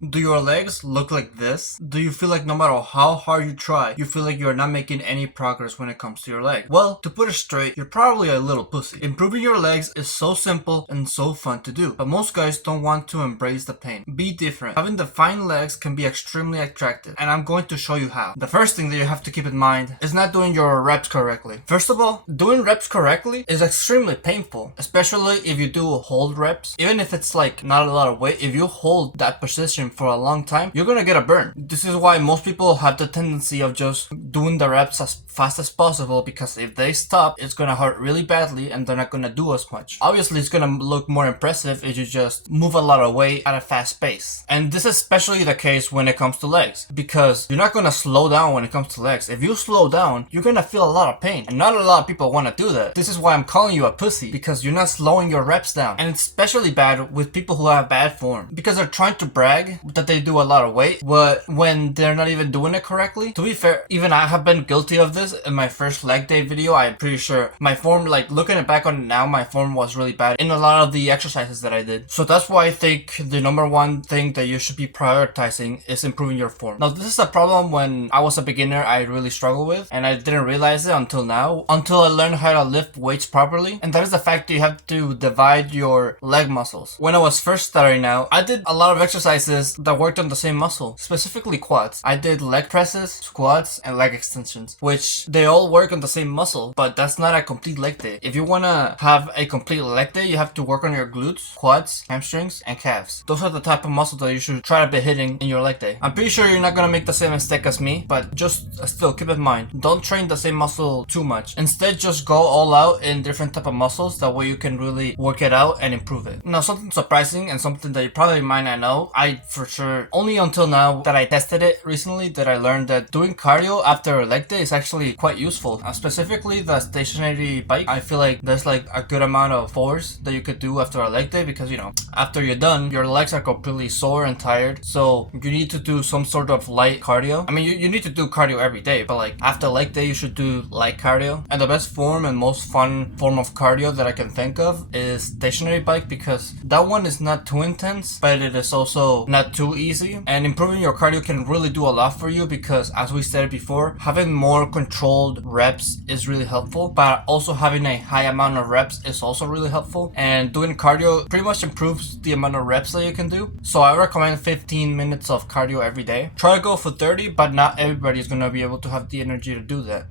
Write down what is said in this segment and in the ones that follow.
Do your legs look like this? Do you feel like no matter how hard you try, you feel like you're not making any progress when it comes to your leg? Well, to put it straight, you're probably a little pussy. Improving your legs is so simple and so fun to do, but most guys don't want to embrace the pain. Be different. Having defined legs can be extremely attractive, and I'm going to show you how. The first thing that you have to keep in mind is not doing your reps correctly. First of all, doing reps correctly is extremely painful, especially if you do hold reps. Even if it's like not a lot of weight, if you hold that position for a long time, you're gonna get a burn. This is why most people have the tendency of just doing the reps as fast as possible, because if they stop, it's gonna hurt really badly and they're not gonna do as much. Obviously, it's gonna look more impressive if you just move a lot of weight at a fast pace. And this is especially the case when it comes to legs, because you're not gonna slow down when it comes to legs. If you slow down, you're gonna feel a lot of pain, and not a lot of people wanna do that. This is why I'm calling you a pussy, because you're not slowing your reps down. And it's especially bad with people who have bad form, because they're trying to brag that they do a lot of weight, but when they're not even doing it correctly. To be fair, even I have been guilty of this. In my first leg day video, I'm pretty sure my form, like looking it back on it now, my form was really bad in a lot of the exercises that I did. So that's why I think the number one thing that you should be prioritizing is improving your form. Now, this is a problem when I was a beginner I really struggled with, and I didn't realize it until now, until I learned how to lift weights properly. And that is the fact that you have to divide your leg muscles. When I was first starting out, I did a lot of exercises that worked on the same muscle, specifically quads. I did leg presses, squats, and leg extensions, which they all work on the same muscle, but that's not a complete leg day. If you want to have a complete leg day, you have to work on your glutes, quads, hamstrings, and calves. Those are the type of muscles that you should try to be hitting in your leg day. I'm pretty sure you're not gonna make the same mistake as me, but just still keep in mind, don't train the same muscle too much. Instead, just go all out in different type of muscles. That way you can really work it out and improve it. Now, something surprising and something that you probably might not know, I for sure, only until now that I tested it recently, that I learned that doing cardio after a leg day is actually quite useful. Specifically the stationary bike, I feel like there's like a good amount of force that you could do after a leg day, because after you're done, your legs are completely sore and tired, so you need to do some sort of light cardio. I mean, you need to do cardio every day, but like after leg day, you should do light cardio. And the best form and most fun form of cardio that I can think of is stationary bike, because that one is not too intense, but it is also not too easy. And improving your cardio can really do a lot for you, because as we said before, having more controlled reps is really helpful, but also having a high amount of reps is also really helpful. And doing cardio pretty much improves the amount of reps that you can do. So I recommend 15 minutes of cardio every day. Try to go for 30, but not everybody is gonna be able to have the energy to do that.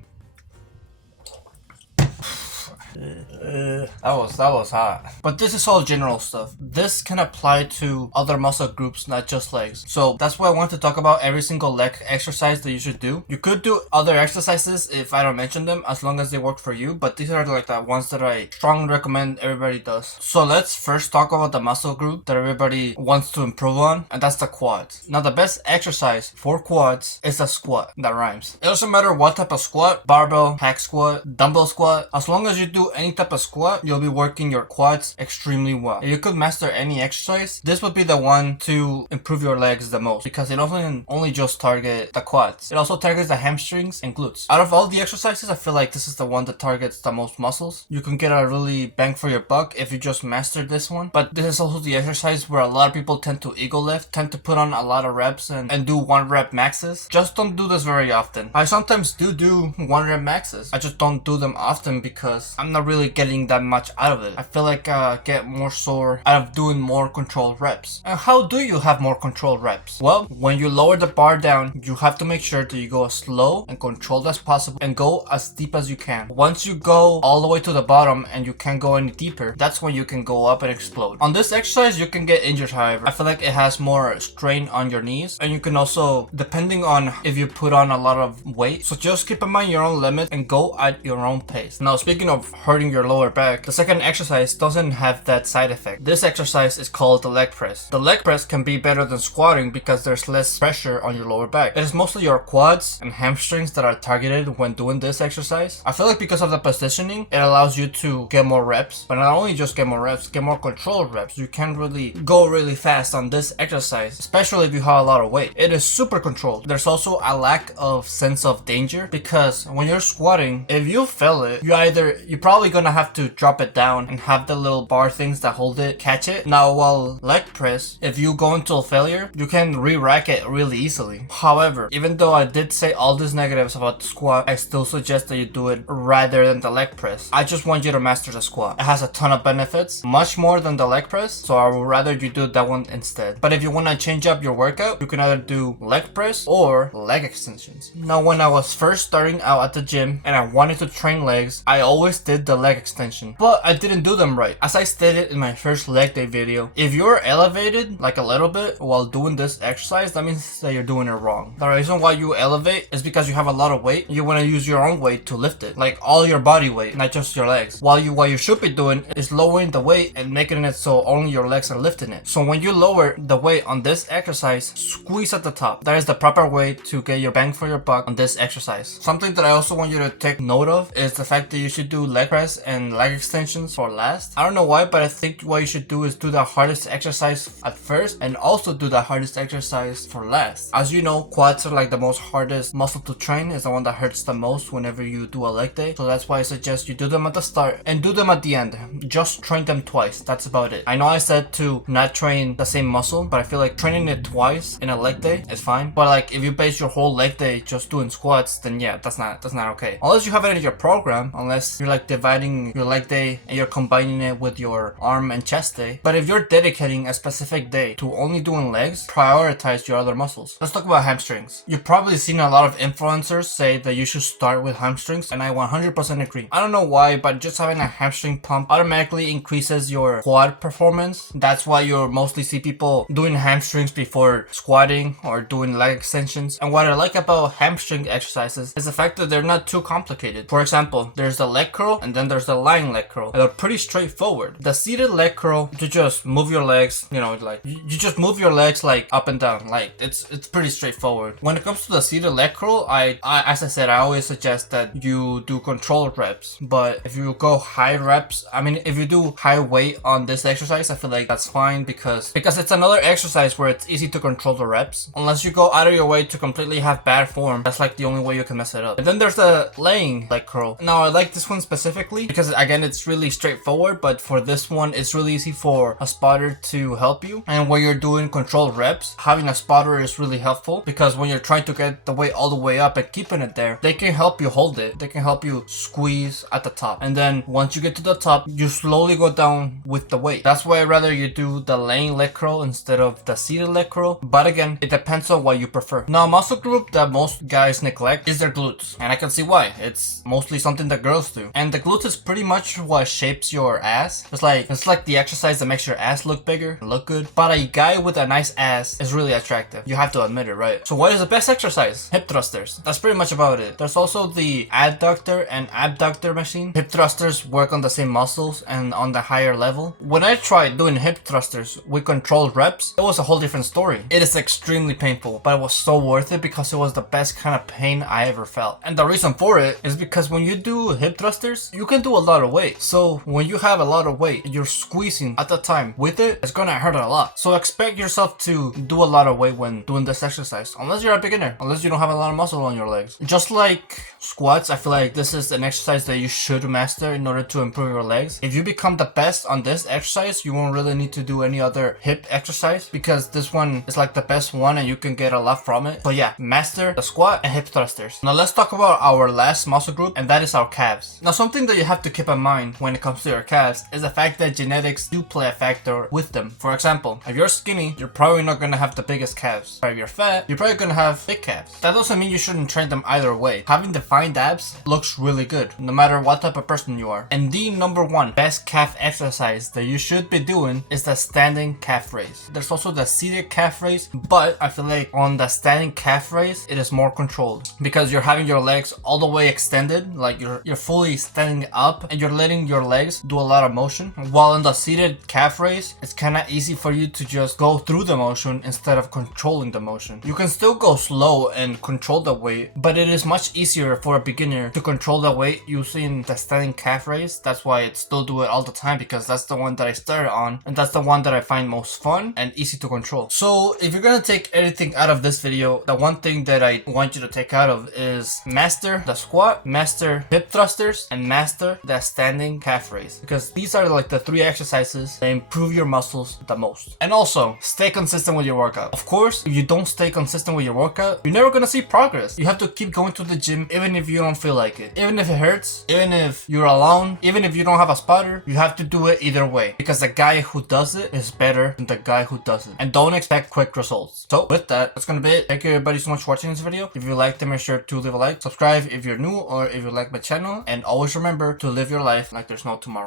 That was hot. But this is all general stuff. This can apply to other muscle groups, not just legs. So that's why I want to talk about every single leg exercise that you should do. You could do other exercises if I don't mention them, as long as they work for you, but these are like the ones that I strongly recommend everybody does. So let's first talk about the muscle group that everybody wants to improve on, and that's the quads. Now, the best exercise for quads is a squat. That rhymes. It doesn't matter what type of squat, barbell, hack squat, dumbbell squat, as long as you do any type of squat, you'll be working your quads extremely well. If you could master any exercise, this would be the one to improve your legs the most, because it doesn't only just target the quads, it also targets the hamstrings and glutes. Out of all the exercises, I feel like this is the one that targets the most muscles. You can get a really bang for your buck if you just master this one. But this is also the exercise where a lot of people tend to ego lift, tend to put on a lot of reps and do 1 rep maxes. Just don't do this very often. I sometimes do 1 rep maxes. I just don't do them often because I'm not really getting that much out of it. I feel like I get more sore out of doing more controlled reps. And how do you have more controlled reps? Well, when you lower the bar down, you have to make sure that you go as slow and controlled as possible and go as deep as you can. Once you go all the way to the bottom and you can't go any deeper, that's when you can go up and explode. On this exercise, you can get injured, however. I feel like it has more strain on your knees, and you can also, depending on if you put on a lot of weight, so just keep in mind your own limit and go at your own pace. Now, speaking of hurting your lower back, the second exercise doesn't have that side effect. This exercise is called the leg press. The leg press can be better than squatting because there's less pressure on your lower back. It is mostly your quads and hamstrings that are targeted when doing this exercise. I feel like because of the positioning, it allows you to get more reps, but not only just get more reps, get more controlled reps. You can really go really fast on this exercise, especially if you have a lot of weight. It is super controlled. There's also a lack of sense of danger, because when you're squatting, if you feel it, you're probably gonna have to drop it down and have the little bar things that hold it catch it. Now while leg press, if you go into a failure, you can re-rack it really easily. However, even though I did say all these negatives about the squat, I still suggest that you do it rather than the leg press. I just want you to master the squat. It has a ton of benefits, much more than the leg press, so I would rather you do that one instead. But if you want to change up your workout, you can either do leg press or leg extensions. Now when I was first starting out at the gym and I wanted to train legs, I always did the leg extension, but I didn't do them right. As I stated in my first leg day video, if you're elevated like a little bit while doing this exercise, that means that you're doing it wrong. The reason why you elevate is because you have a lot of weight. You want to use your own weight to lift it, like all your body weight, not just your legs. What you should be doing is lowering the weight and making it so only your legs are lifting it. So when you lower the weight on this exercise, squeeze at the top. That is the proper way to get your bang for your buck on this exercise. Something that I also want you to take note of is the fact that you should do leg press and leg extensions for last. I don't know why, but I think what you should do is do the hardest exercise at first and also do the hardest exercise for last. As you know, quads are like the most hardest muscle to train. It's the one that hurts the most whenever you do a leg day. So that's why I suggest you do them at the start and do them at the end. Just train them twice. That's about it. I know I said to not train the same muscle, but I feel like training it twice in a leg day is fine. But like if you base your whole leg day just doing squats, then yeah, that's not okay. Unless you have it in your program, unless you're like dividing your leg day and you're combining it with your arm and chest day. But if you're dedicating a specific day to only doing legs, prioritize your other muscles. Let's talk about hamstrings. You've probably seen a lot of influencers say that you should start with hamstrings, and I 100% agree. I don't know why, but just having a hamstring pump automatically increases your quad performance. That's why you mostly see people doing hamstrings before squatting or doing leg extensions. And what I like about hamstring exercises is the fact that they're not too complicated. For example, there's the leg curl and then there's the lying leg curl. And they're pretty straightforward. The seated leg curl, you just move your legs, you know, like you just move your legs like up and down. Like it's pretty straightforward. When it comes to the seated leg curl, I as I said, I always suggest that you do controlled reps. But if you go high reps, I mean, if you do high weight on this exercise, I feel like that's fine because it's another exercise where it's easy to control the reps. Unless you go out of your way to completely have bad form, that's like the only way you can mess it up. And then there's the laying leg curl. Now I like this one specifically because again, it's really straightforward, but for this one, it's really easy for a spotter to help you. And when you're doing controlled reps, having a spotter is really helpful because when you're trying to get the weight all the way up and keeping it there, they can help you hold it. They can help you squeeze at the top. And then once you get to the top, you slowly go down with the weight. That's why I'd rather you do the laying leg curl instead of the seated leg curl. But again, it depends on what you prefer. Now, a muscle group that most guys neglect is their glutes. And I can see why. It's mostly something that girls do. And the glutes is pretty much what shapes your ass. It's like the exercise that makes your ass look bigger and look good. But a guy with a nice ass is really attractive. You have to admit it, right? So what is the best exercise? Hip thrusters. That's pretty much about it. There's also the adductor and abductor machine. Hip thrusters work on the same muscles and on the higher level. When I tried doing hip thrusters with controlled reps, it was a whole different story. It is extremely painful, but it was so worth it because it was the best kind of pain I ever felt. And the reason for it is because when you do hip thrusters, you can do a lot of weight. So when you have a lot of weight, you're squeezing at the time with it, it's gonna hurt a lot. So expect yourself to do a lot of weight when doing this exercise, unless you're a beginner, unless you don't have a lot of muscle on your legs. Just like squats, I feel like this is an exercise that you should master in order to improve your legs. If you become the best on this exercise, you won't really need to do any other hip exercise because this one is like the best one and you can get a lot from it. So yeah, master the squat and hip thrusters. Now let's talk about our last muscle group, and that is our calves. Now something that you have to keep in mind when it comes to your calves is the fact that genetics do play a factor with them. For example, if you're skinny, you're probably not gonna have the biggest calves. But if you're fat, you're probably gonna have big calves. That doesn't mean you shouldn't train them either way. Having defined abs looks really good, no matter what type of person you are. And the number one best calf exercise that you should be doing is the standing calf raise. There's also the seated calf raise, but I feel like on the standing calf raise, it is more controlled because you're having your legs all the way extended, like you're fully standing up and you're letting your legs do a lot of motion. While in the seated calf raise, it's kind of easy for you to just go through the motion instead of controlling the motion. You can still go slow and control the weight, but it is much easier for a beginner to control the weight using the standing calf raise. That's why I still do it all the time because that's the one that I started on and that's the one that I find most fun and easy to control. So if you're gonna take anything out of this video, the one thing that I want you to take out of is master the squat, master hip thrusters, and master the standing calf raise, because these are like the 3 exercises that improve your muscles the most. And also, stay consistent with your workout. Of course, if you don't stay consistent with your workout, you're never gonna see progress. You have to keep going to the gym even if you don't feel like it. Even if it hurts, even if you're alone, even if you don't have a spotter, you have to do it either way, because the guy who does it is better than the guy who doesn't. And don't expect quick results. So with that, that's gonna be it. Thank you everybody so much for watching this video. If you liked it, make sure to leave a like, subscribe if you're new or if you like my channel, and always remember to live your life like there's no tomorrow.